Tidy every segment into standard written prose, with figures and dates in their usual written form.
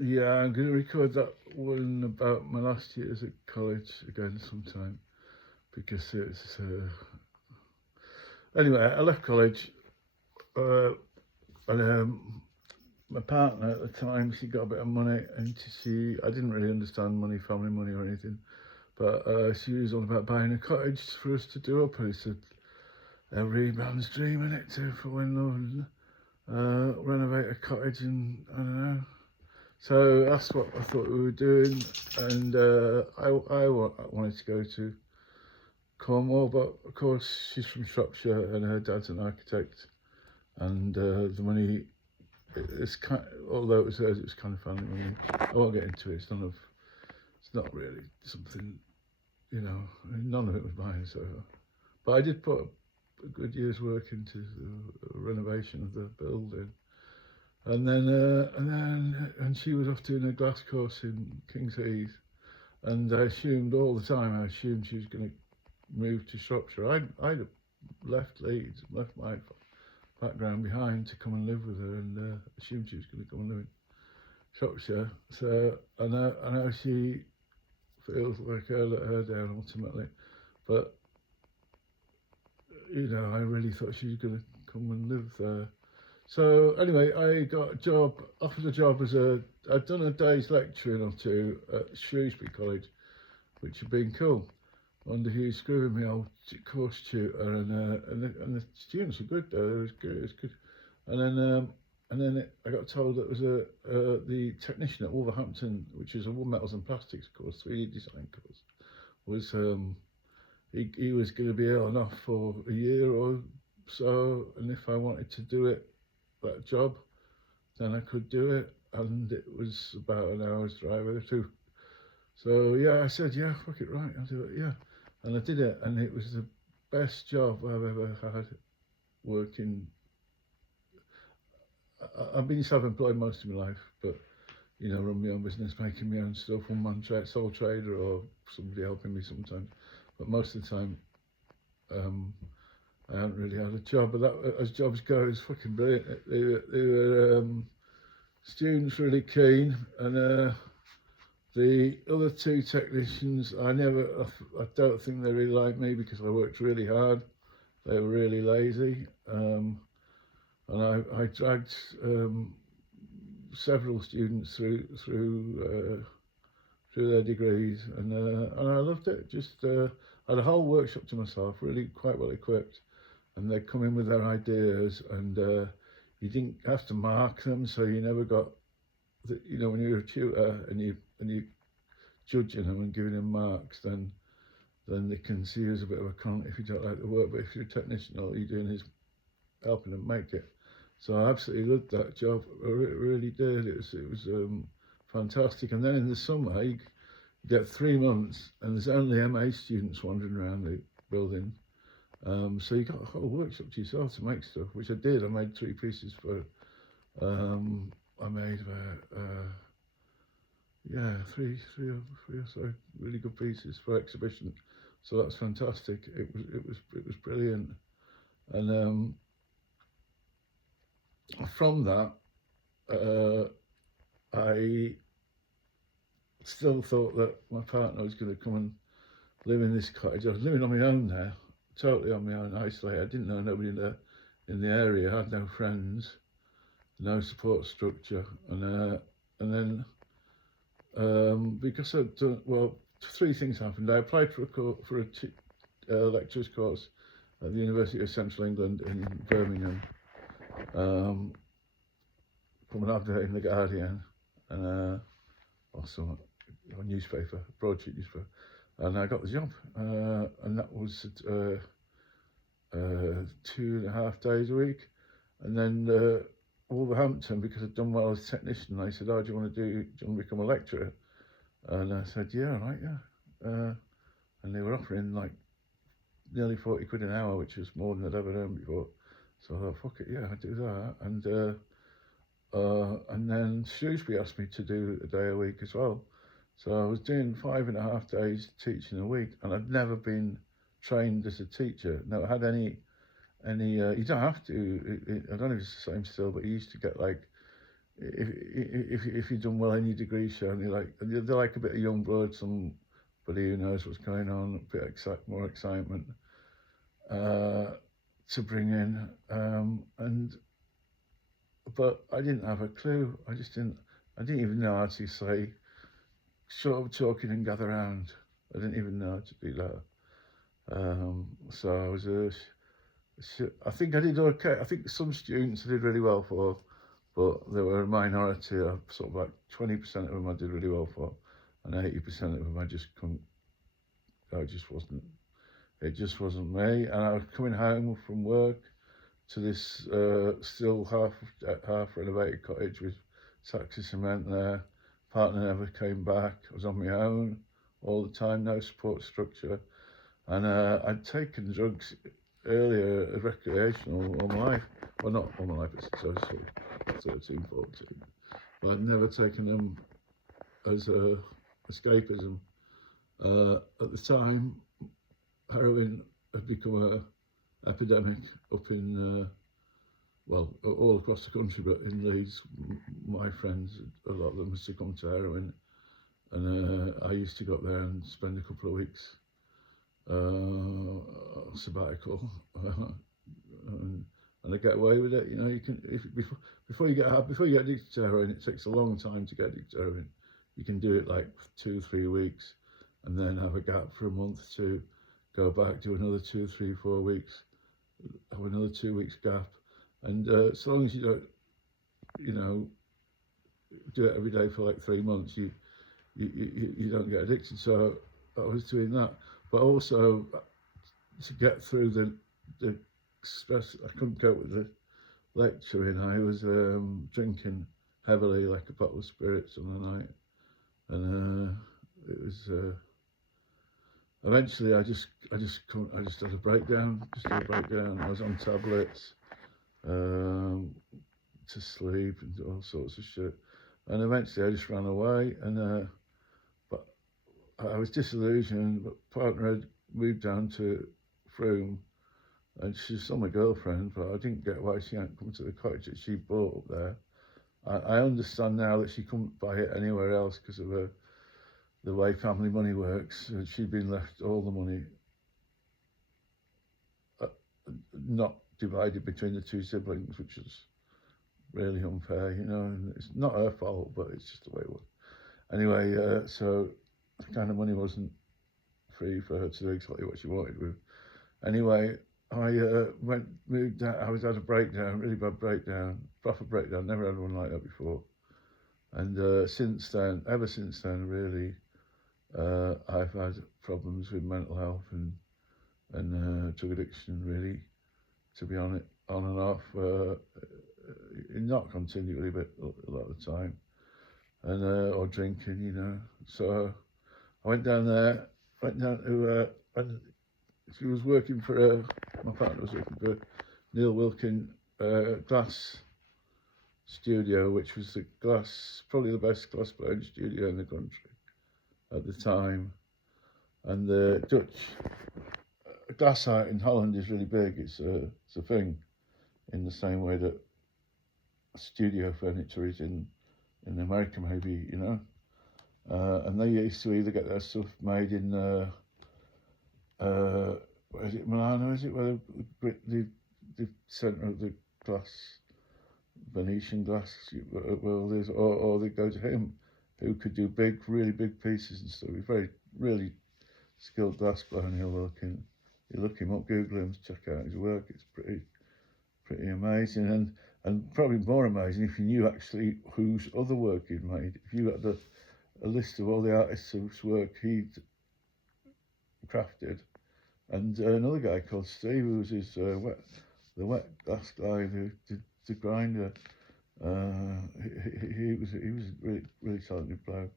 Yeah, I'm going to record that one about my last years at college again sometime because it's. Anyway, I left college uh, and my partner at the time, she got a bit of money and I didn't really understand money, family money or anything, but she was on about buying a cottage for us to do up. And he said, every man's dream in it too for when they'll renovate a cottage and I don't know. So that's what I thought we were doing, and I wanted to go to Cornwall, but of course she's from Shropshire and her dad's an architect, and the money it's kind. Although it was hers, it was kind of family money. I won't get into it. It's not really something, none of it was mine. So, but I did put a good year's work into the renovation of the building. And she was off doing a glass course in King's Heath, and I assumed all the time. I assumed she was going to move to Shropshire. I'd left Leeds, left my background behind to come and live with her, and assumed she was going to come and live in Shropshire. So I know she feels like I let her down ultimately, but I really thought she was going to come and live there. So anyway, I got offered a job I'd done a day's lecturing or two at Shrewsbury College, which had been cool, under Hugh Skree, my old course tutor, and the students were good though. It was good. And then I got told that it was the technician at Wolverhampton, which is a wood metals and plastics course, 3D design course, was he was going to be ill enough for a year or so, and if I wanted to do that job, then I could do it, and it was about an hour's drive or two. So yeah, I said, yeah, fuck it, right, I'll do it, yeah. And I did it, and it was the best job I've ever had working. I've been self-employed most of my life, but run my own business, making my own stuff, one-man sole trader, or somebody helping me sometimes. But most of the time, I hadn't really had a job, but that, as jobs go, it's fucking brilliant. They were students really keen, and the other two technicians, I don't think they really liked me because I worked really hard. They were really lazy, and I dragged several students through their degrees, and I loved it. Just I had a whole workshop to myself, really quite well equipped, and they'd come in with their ideas, and you didn't have to mark them, so you never got, when you're a tutor and you're judging them and giving them marks, then they can see you as a bit of a cunt if you don't like the work. But if you're a technician, all you're doing is helping them make it. So I absolutely loved that job. I really did. It was fantastic. And then in the summer, you get 3 months, and there's only MA students wandering around the building. So you got a whole workshop to yourself to make stuff, which I did. I made 3 pieces for. I made three or so really good pieces for exhibition. So that's fantastic. It was brilliant, and from that, I still thought that my partner was going to come and live in this cottage. I was living on my own there, totally on my own, isolated. I didn't know nobody in the area. I had no friends, no support structure, and then because I'd done, 3 things happened. I applied for a lecturer's course at the University of Central England in Birmingham, from an advert in the Guardian, and also a newspaper, broadsheet newspaper, and I got the job, and that was 2.5 days a week, and then Wolverhampton, because I'd done well as a technician, they said, "Oh, do you want to become a lecturer?" And I said, "Yeah, right, yeah." And they were offering like nearly 40 quid an hour, which was more than I'd ever earned before. So I thought, fuck it, yeah, I'd do that. And then Shrewsbury asked me to do a day a week as well. So I was doing 5.5 days teaching a week, and I'd never been trained as a teacher. Never had any. You don't have to. I don't know if it's the same still, but you used to get like if you've done well in your degree show, and they're like a bit of young blood, somebody who knows what's going on, a bit more excitement to bring in, but I didn't have a clue. I didn't even know how to say, sort of talking and gather round. I didn't even know how to do that. So I was I think I did okay. I think some students I did really well for, but there were a minority. Sort of like 20% of them I did really well for, and 80% of them I just couldn't. I just wasn't. It just wasn't me. And I was coming home from work to this still half renovated cottage with sacks of cement there. Partner never came back. I was on my own all the time, no support structure, and I'd taken drugs earlier, recreational, all my life. Well, not all my life, but since I was sort of 13, 14. But I'd never taken them as escapism. At the time, heroin had become an epidemic up in, well, all across the country, but in Leeds, my friends, a lot of them had succumbed to heroin. And I used to go up there and spend a couple of weeks sabbatical, and I get away with it. You know, you can before you get addicted to heroin, it takes a long time to get addicted to heroin. You can do it like 2-3 weeks, and then have a gap for a month to go back, do another 2, 3, 4 weeks, have another 2 weeks gap, and so long as you don't, you know, do it every day for like 3 months, you don't get addicted. So I was doing that, but also to get through the stress, I couldn't cope with the lecturing. I was drinking heavily, like a bottle of spirits on the night, and it was. Eventually, I just had a breakdown. I was on tablets to sleep and all sorts of shit, and eventually I just ran away. And but I was disillusioned. But partner had moved down to Frome, and she's still my girlfriend. But I didn't get why she hadn't come to the cottage that she bought up there. I understand now that she couldn't buy it anywhere else because of the way family money works. She'd been left all the money, not divided between the two siblings, which is really unfair, you know. And it's not her fault, but it's just the way it was. Anyway, so the kind of money wasn't free for her to do exactly what she wanted with. Anyway, I moved out. I had a breakdown, really bad breakdown, proper breakdown. Never had one like that before. And ever since then, really, I've had problems with mental health and drug addiction, really, to be honest, on and off, not continually, but a lot of the time, and or drinking, you know. So I went down to, and she was working for, my partner was working for Neil Wilkin glass studio, which was probably the best glass blowing studio in the country at the time. And the Dutch glass art in Holland is really big. It's a thing, in the same way that studio furniture is in America, maybe, you know. And they used to either get their stuff made in where is it, Milano, is it, where the centre of the glass, Venetian glass, well, there's, or they go to him, who could do really big pieces and stuff. He's very, really skilled glass blower. You look him up, Google him, check out his work. It's pretty amazing, and probably more amazing if you knew actually whose other work he'd made. If you had a list of all the artists whose work he'd crafted, and another guy called Steve, who was his the wet glass guy who did the grinder. He was a really talented bloke,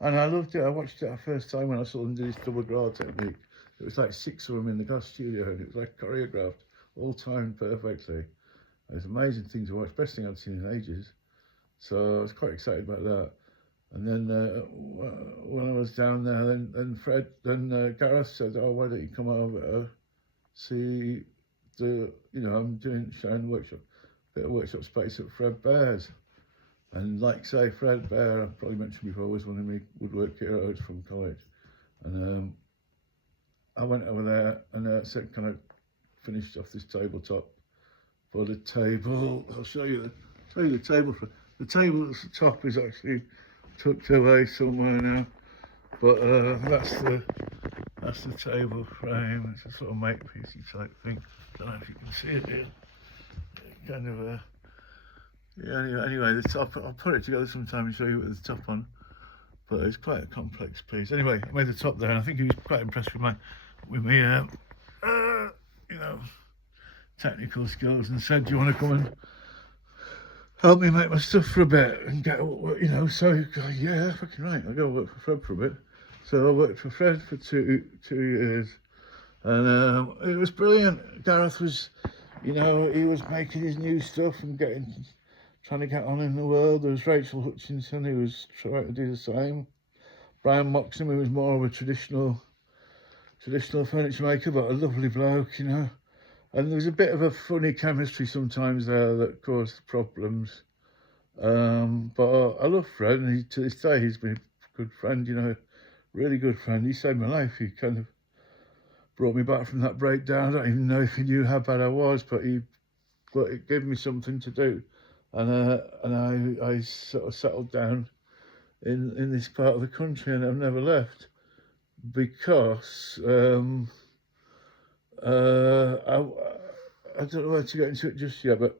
and I loved it. I watched it the first time when I saw him do his double draw technique. It was like 6 of them in the glass studio, and it was like choreographed, all timed perfectly. It was an amazing thing to watch, best thing I'd seen in ages. So I was quite excited about that. And then when I was down there, then Gareth said, "Oh, why don't you come over, see I'm sharing workshop, bit of workshop space at Fred Baier's." And like say, Fred Baier, I've probably mentioned before, was one of my woodwork heroes from college. And I went over there and said, can I finish off this tabletop? For the table, I'll show you the table. The table at the top is actually tucked away somewhere now, but that's the table frame. It's a sort of makepiecey type thing. Don't know if you can see it here. Kind of yeah. Anyway, the top. I'll put it together sometime and show you with the top on. But it's quite a complex piece. Anyway, I made the top there, and I think he was quite impressed with me, you know, technical skills, and said, "Do you want to come and help me make my stuff for a bit and get, you know?" So yeah, fucking right. I'll go work for Fred for a bit. So I worked for Fred for two years, and it was brilliant. Gareth was, you know, he was making his new stuff and trying to get on in the world. There was Rachel Hutchinson, who was trying to do the same. Brian Moxham, who was more of a traditional furniture maker, but a lovely bloke, you know. And there was a bit of a funny chemistry sometimes there that caused problems. But I love Fred, and to this day he's been a good friend, you know, really good friend. He saved my life. He kind of brought me back from that breakdown. I don't even know if he knew how bad I was, but it gave me something to do. And I sort of settled down in this part of the country, and I've never left because I don't know how to get into it just yet, but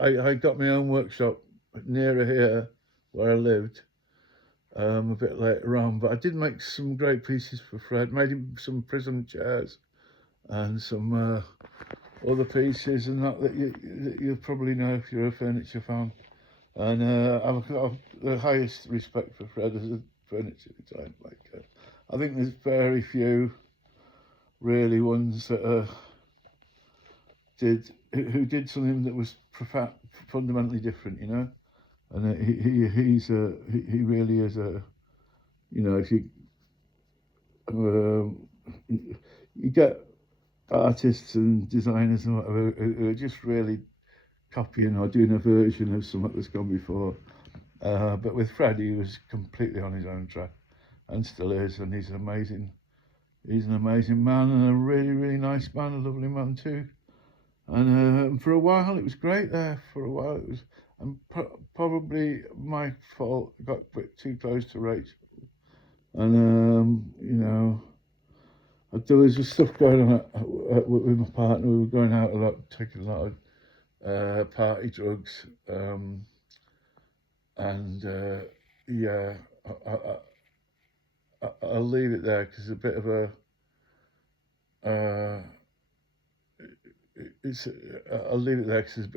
I got my own workshop nearer here where I lived a bit later on. But I did make some great pieces for Fred. Made him some prism chairs and some other pieces and that you'll probably know if you're a furniture fan. And I've got the highest respect for Fred as a furniture design maker. I think there's very few really ones that who did something that was fundamentally different, you know. And he really is a, you know, if you get artists and designers and whatever who are just really copying or doing a version of something that's gone before. But with Fred, he was completely on his own track, and still is, and he's amazing. He's an amazing man, and a really, really nice man, a lovely man too. And for a while, it was great there. For a while, it was, and probably my fault. I got a bit too close to Rachel, and you know, there was just stuff going on with my partner. We were going out a lot, taking a lot of party drugs, and yeah, I'll leave it there because a bit of a I'll leave it there because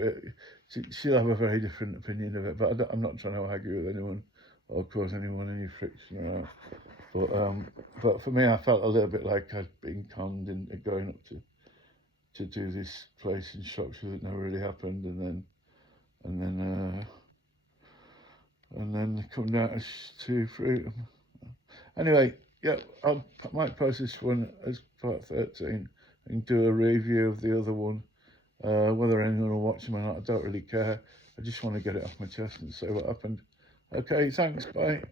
she'll have a very different opinion of it. But I'm not trying to argue with anyone or cause anyone any friction around. But for me, I felt a little bit like I'd been conned into going up to do this place in Shropshire that never really happened, and then come down to Frome. Anyway, yeah, I might post this one as part 13 and do a review of the other one. Whether anyone will watch them or not, I don't really care. I just want to get it off my chest and say what happened. Okay, thanks, bye.